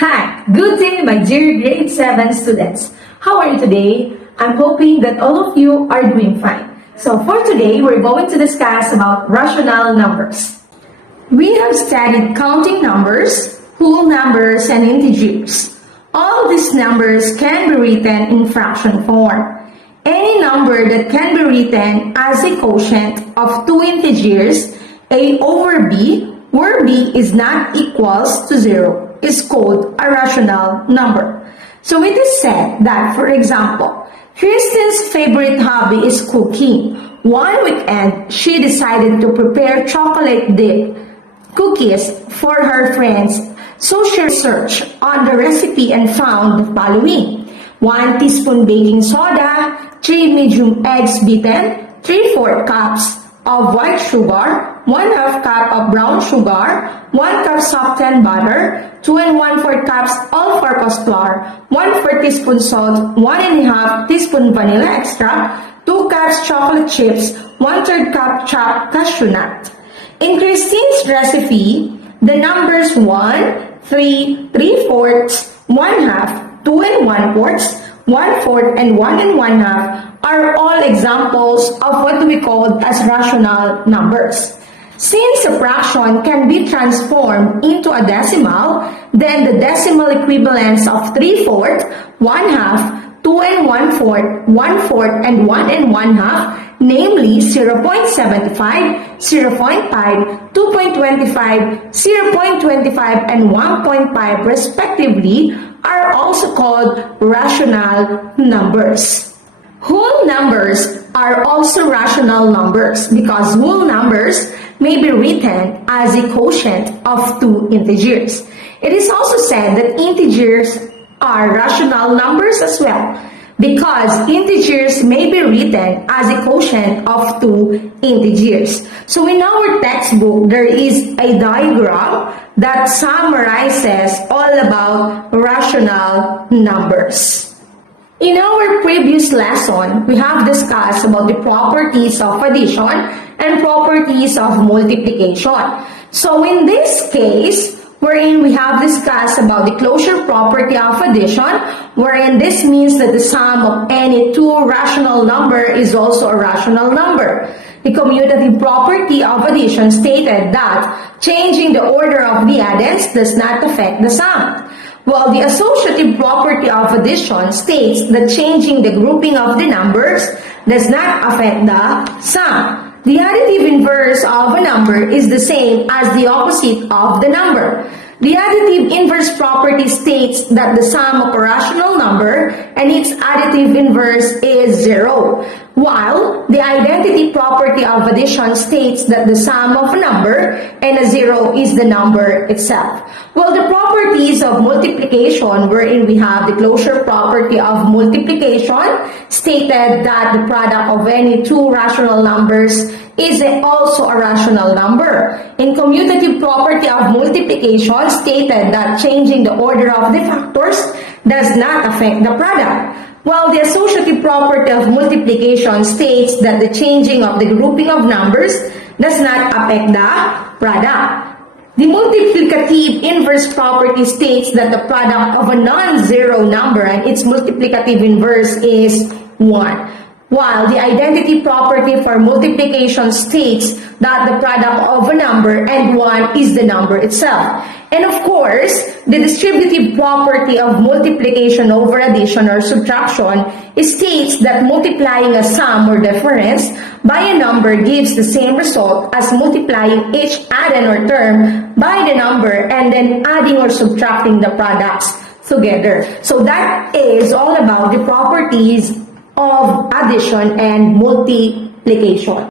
Hi, good day my dear grade 7 students. How are you today? I'm hoping that all of you are doing fine. So for today, we're going to discuss about rational numbers. We have studied counting numbers, whole numbers, and integers. All these numbers can be written in fraction form. Any number that can be written as a quotient of two integers, a over b, where b is not equals to 0, is called a rational number. So it is said that, for example, Kristen's favorite hobby is cooking. One weekend, she decided to prepare chocolate dip cookies for her friends. So she searched on the recipe and found the following: 1 teaspoon baking soda, 3 medium eggs beaten, 3/4 cups of white sugar, 1/2 cup of brown sugar, 1 cup softened butter, 2 1/4 cups all-purpose flour, 1/4 teaspoon salt, 1 1/2 teaspoon vanilla extract, 2 cups chocolate chips, 1/3 cup chopped cashew nut. In Christine's recipe, the numbers 1, 3, 3/4, 1/2, 2 1/4, 1/4, and 1 1/2 are all examples of what we call as rational numbers. Since a fraction can be transformed into a decimal, then the decimal equivalents of 3/4, 1/2, 2 1/4, 1/4, and 1 1/2, namely 0.75, 0.5, 2.25, 0.25, and 1.5 respectively, are also called rational numbers. Whole numbers are also rational numbers because whole numbers may be written as a quotient of two integers. It is also said that integers are rational numbers as well because integers may be written as a quotient of two integers. So in our textbook, there is a diagram that summarizes all about rational numbers. In our previous lesson, we have discussed about the properties of addition and properties of multiplication. So in this case, wherein we have discussed about the closure property of addition, wherein this means that the sum of any two rational number is also a rational number. The commutative property of addition stated that changing the order of the addends does not affect the sum, while the associative property of addition states that changing the grouping of the numbers does not affect the sum. The additive inverse of a number is the same as the opposite of the number. The additive inverse property states that the sum of a rational number and its additive inverse is 0, while the identity property of addition states that the sum of a number and a 0 is the number itself. Well, the properties of multiplication, wherein we have the closure property of multiplication, stated that the product of any two rational numbers is also a rational number. In commutative property of multiplication, stated that changing the order of the factors does not affect the product, while the associative property of multiplication states that the changing of the grouping of numbers does not affect the product. The multiplicative inverse property states that the product of a non-zero number and its multiplicative inverse is 1. While the identity property for multiplication states that the product of a number and 1 is the number itself. And of course, the distributive property of multiplication over addition or subtraction states that multiplying a sum or difference by a number gives the same result as multiplying each addend or term by the number and then adding or subtracting the products together. So that is all about the properties of addition and multiplication.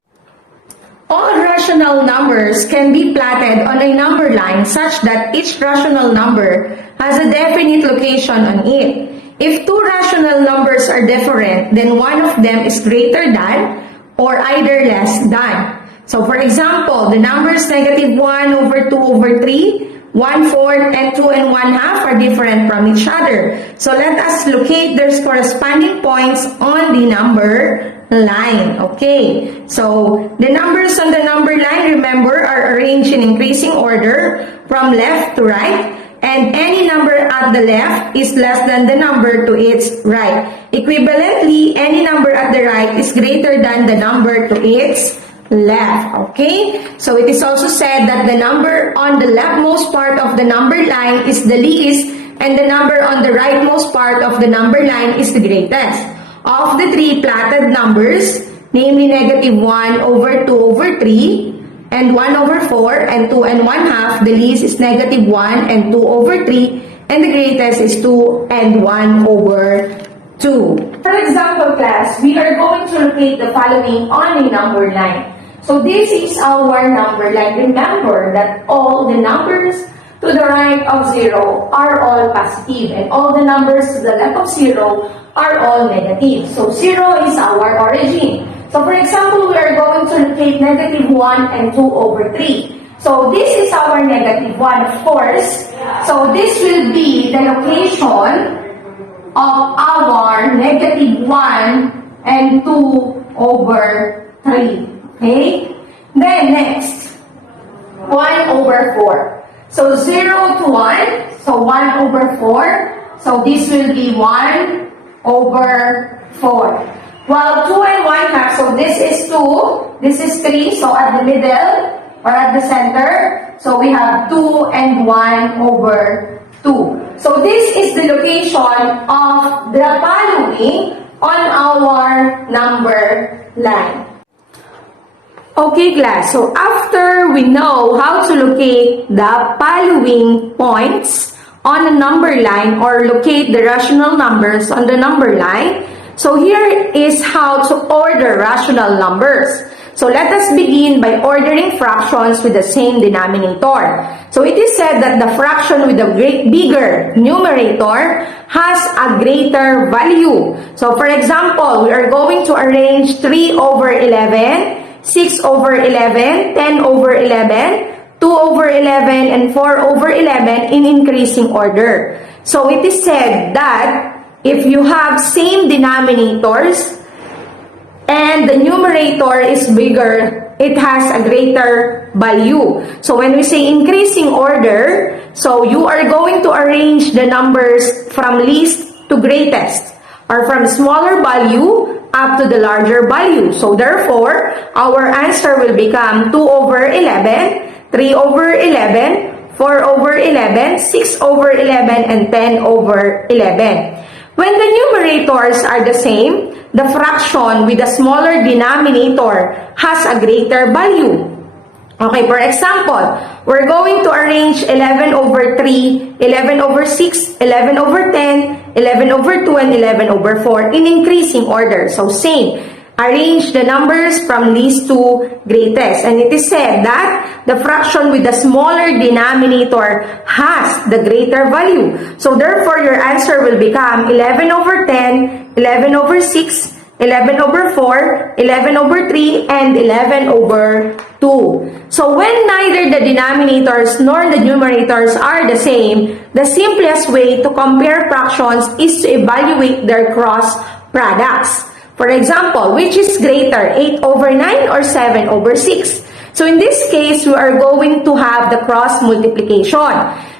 All rational numbers can be plotted on a number line such that each rational number has a definite location on it. If two rational numbers are different, then one of them is greater than or either less than. So for example, the numbers -1 over 2 over 3, 1/4, and 2 1/2 are different from each other. So let us locate their corresponding points on the number line. Okay, so the numbers on the number line, remember, are arranged in increasing order from left to right. and any number at the left is less than the number to its right. Equivalently, any number at the right is greater than the number to its left. Okay? So it is also said that the number on the leftmost part of the number line is the least, and the number on the rightmost part of the number line is the greatest. Of the three platted numbers, namely negative 1 over 2 over 3, and 1 over 4, and 2 and 1/2, the least is negative 1 and 2 over 3, and the greatest is 2 and 1 over 2. For example, class, we are going to locate the following on a number line. So this is our number line. Remember that all the numbers to the right of 0 are all positive, and all the numbers to the left of 0 are all negative. So 0 is our origin. So for example, we are going to locate negative 1 and 2 over 3. So this is our negative 1, of course. So this will be the location of our negative 1 and 2 over 3. Okay? Then next, 1 over 4. So 0 to 1, so 1 over 4. So this will be 1 over 4. While 2 and 1/2, so this is 2, this is 3, so at the middle, or at the center, so we have 2 and 1 over 2. So this is the location of the following on our number line. Okay, class, so after we know how to locate the following points on a number line or locate the rational numbers on the number line, so here is how to order rational numbers. So let us begin by ordering fractions with the same denominator. So it is said that the fraction with a bigger numerator has a greater value. So for example, we are going to arrange 3 over 11, 6 over 11, 10 over 11, 2 over 11, and 4 over 11 in increasing order. So it is said that if you have same denominators and the numerator is bigger, it has a greater value. So when we say increasing order, so you are going to arrange the numbers from least to greatest, or from smaller value up to the larger value. So therefore, our answer will become 2 over 11, 3 over 11, 4 over 11, 6 over 11, and 10 over 11. When the numerators are the same, the fraction with a smaller denominator has a greater value. Okay, for example, we're going to arrange 11 over 3, 11 over 6, 11 over 10, 11 over 2, and 11 over 4 in increasing order. So same. Arrange the numbers from least to greatest. And it is said that the fraction with the smaller denominator has the greater value. So therefore, your answer will become 11 over 10, 11 over 6, 11 over 4, 11 over 3, and 11 over 2. So when neither the denominators nor the numerators are the same, the simplest way to compare fractions is to evaluate their cross products. For example, which is greater, 8 over 9 or 7 over 6? So in this case, we are going to have the cross multiplication.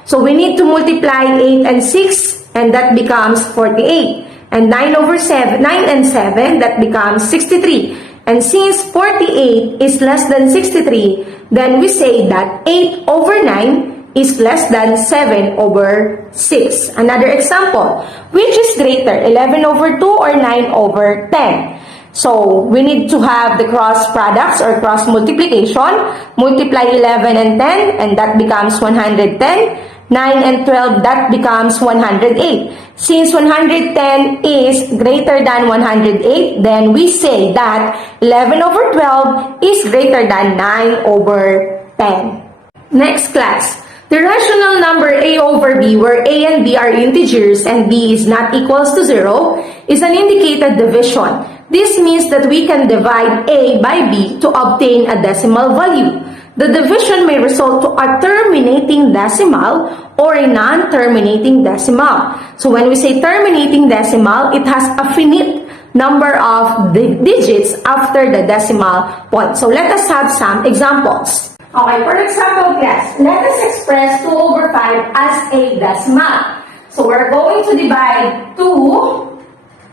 So we need to multiply 8 and 6, and that becomes 48. And 9 and 7, that becomes 63. And since 48 is less than 63, then we say that 8 over 9 is less than 7 over 6. Another example, which is greater, 11 over 2 or 9 over 10? So, we need to have the cross products or cross multiplication. Multiply 11 and 10, and that becomes 110. 9 and 12, that becomes 108. Since 110 is greater than 108, then we say that 11 over 12 is greater than 9 over 10. Next class. The rational number a over b, where a and b are integers and b is not equals to 0, is an indicated division. This means that we can divide a by b to obtain a decimal value. The division may result to a terminating decimal or a non-terminating decimal. So when we say terminating decimal, it has a finite number of digits after the decimal point. So let us have some examples. Okay, for example, class, let us express 2 over 5 as a decimal. So we're going to divide 2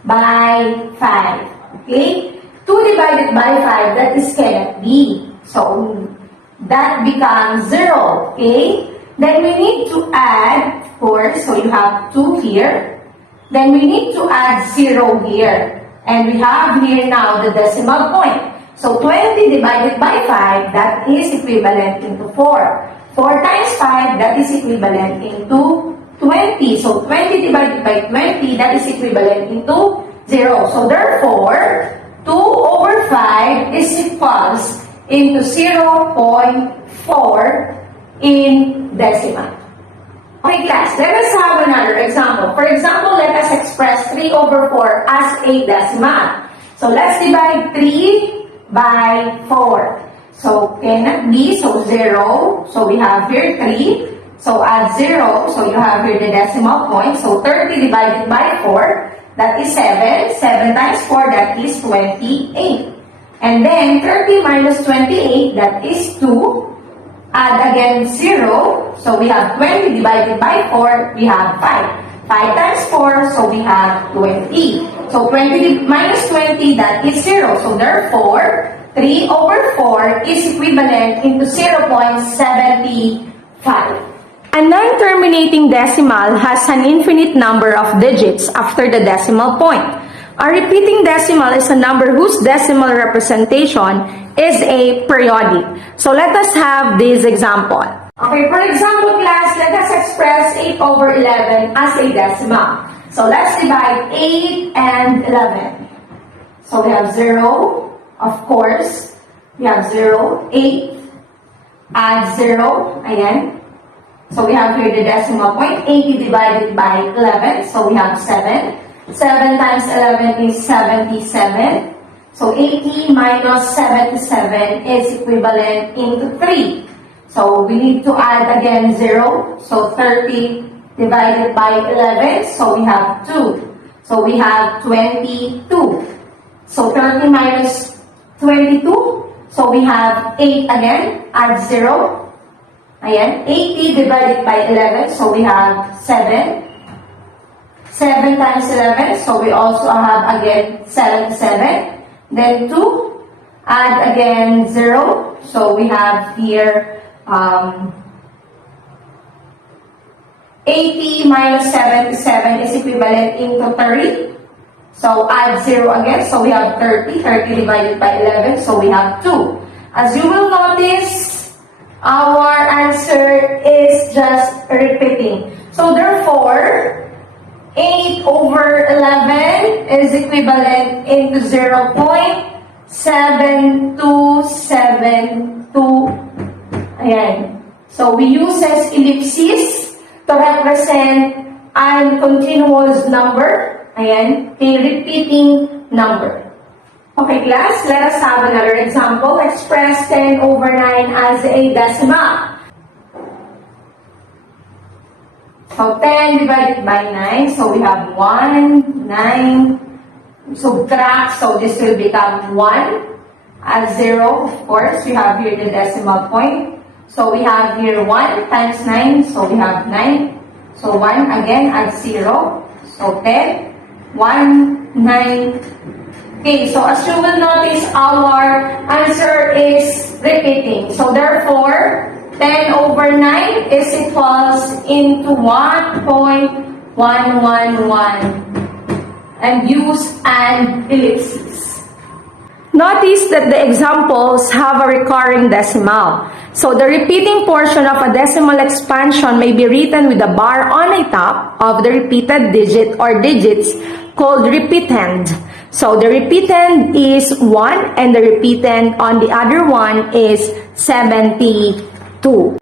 by 5. Okay? 2 divided by 5, that is cannot be. So that becomes 0. Okay? Then we need to add, of course, so you have 2 here. Then we need to add 0 here. And we have here now the decimal point. So 20 divided by 5, that is equivalent into 4. 4 times 5, that is equivalent into 20. So 20 divided by 20, that is equivalent into 0. So therefore, 2 over 5 is equals into 0.4 in decimal. Okay, class, let us have another example. For example, let us express 3 over 4 as a decimal. So let's divide 3 by 4. So cannot be, so 0. So we have here 3. So add 0. So you have here the decimal point. So 30 divided by 4, that is 7. 7 times 4, that is 28. And then 30 minus 28, that is 2. Add again 0. So we have 20 divided by 4, we have 5. 5 times 4, so we have 20. So 20 minus 20, that is 0. So therefore, 3 over 4 is equivalent into 0.75. A non-terminating decimal has an infinite number of digits after the decimal point. A repeating decimal is a number whose decimal representation is a periodic. So let us have this example. Okay, for example, class, let us express 8 over 11 as a decimal. So let's divide 8 and 11. So we have 0, of course. We have 0, 8, add 0, again. So we have here the decimal point, 80 divided by 11. So we have 7. 7 times 11 is 77. So 80 minus 77 is equivalent into 3. So we need to add again 0. So 30 divided by 11. So we have 2. So we have 22. So 30 minus 22. So we have 8 again. Add 0. Ayan. 80 divided by 11. So we have 7. 7 times 11, so we also have again 77. Then 2, add again 0. So we have here 80 minus 77 is equivalent into 30. So add 0 again, so we have 30. 30 divided by 11, so we have 2. As you will notice, our answer is just repeating. So therefore, 8 over 11 is equivalent into 0.7272. Ayan. So we use as ellipses to represent a continuous number. Ayan. A repeating number. Okay, class, let us have another example. Express 10 over 9 as a decimal. So 10 divided by 9, so we have 1, 9, subtract, so this will become 1. Add 0, of course, we have here the decimal point. So we have here 1 times 9, so we have 9. So 1 again, add 0. So 10, 1, 9. Okay, so as you will notice, our answer is repeating. So therefore, 10 over 9 is equals into 1.111 and use an ellipsis. Notice that the examples have a recurring decimal. So the repeating portion of a decimal expansion may be written with a bar on the top of the repeated digit or digits called repeatant. So the repeatant is 1 and the repeatant on the other one is 72.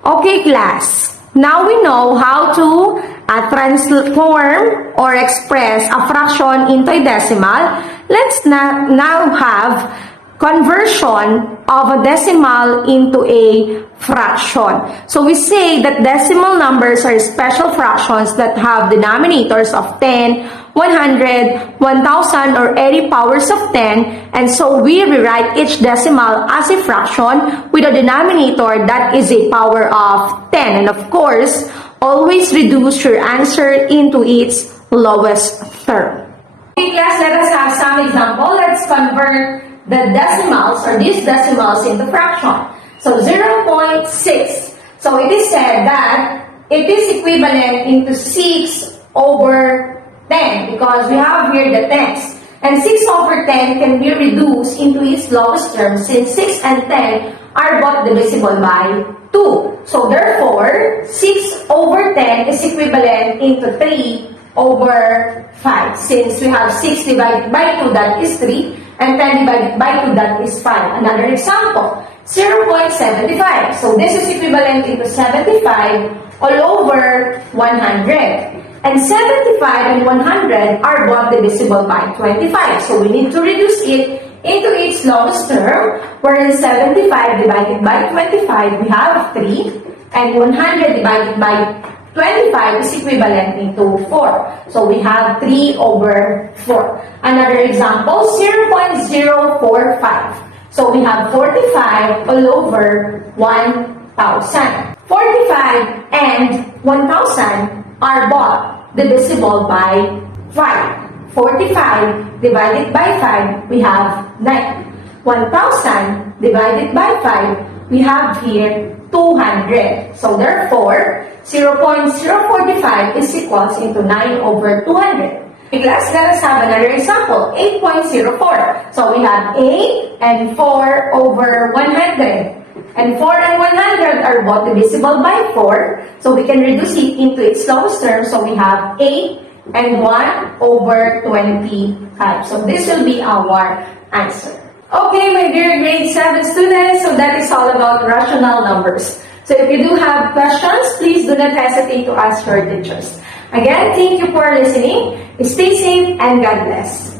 Okay, class. Now we know how to transform or express a fraction into a decimal. Let's now have conversion of a decimal into a fraction. So we say that decimal numbers are special fractions that have denominators of 10, 100, 1000, or any powers of 10, and so we rewrite each decimal as a fraction with a denominator that is a power of 10. And of course, always reduce your answer into its lowest term. Okay, class, let us have some example. Let's convert the decimals or these decimals into fraction. So 0.6. So it is said that it is equivalent into 6 over 10 because we have here the tens. And 6 over 10 can be reduced into its lowest term since 6 and 10 are both divisible by 2. So therefore, 6 over 10 is equivalent into 3 over 5. Since we have 6 divided by 2, that is 3. And 10 divided by 2, that is 5. Another example, 0.75. So this is equivalent into 75 all over 100. And 75 and 100 are both divisible by 25. So we need to reduce it into its lowest term, wherein 75 divided by 25, we have 3. And 100 divided by 25 is equivalent into 4. So we have 3 over 4. Another example, 0.045. So we have 45 all over 1,000. 45 and 1,000 are both divisible by 5. 45 divided by 5, we have 9. 1,000 divided by 5, we have here 200. So therefore, 0.045 is equals into 9 over 200. Class, let us have another example, 8.04. So we have 8 and 4 over 100. And 4 and 100 are both divisible by 4. So we can reduce it into its lowest term. So we have 8 and 1 over 25. So this will be our answer. Okay, my dear grade 7 students, so that is all about rational numbers. So if you do have questions, please do not hesitate to ask your teachers. Again, thank you for listening. Stay safe and God bless.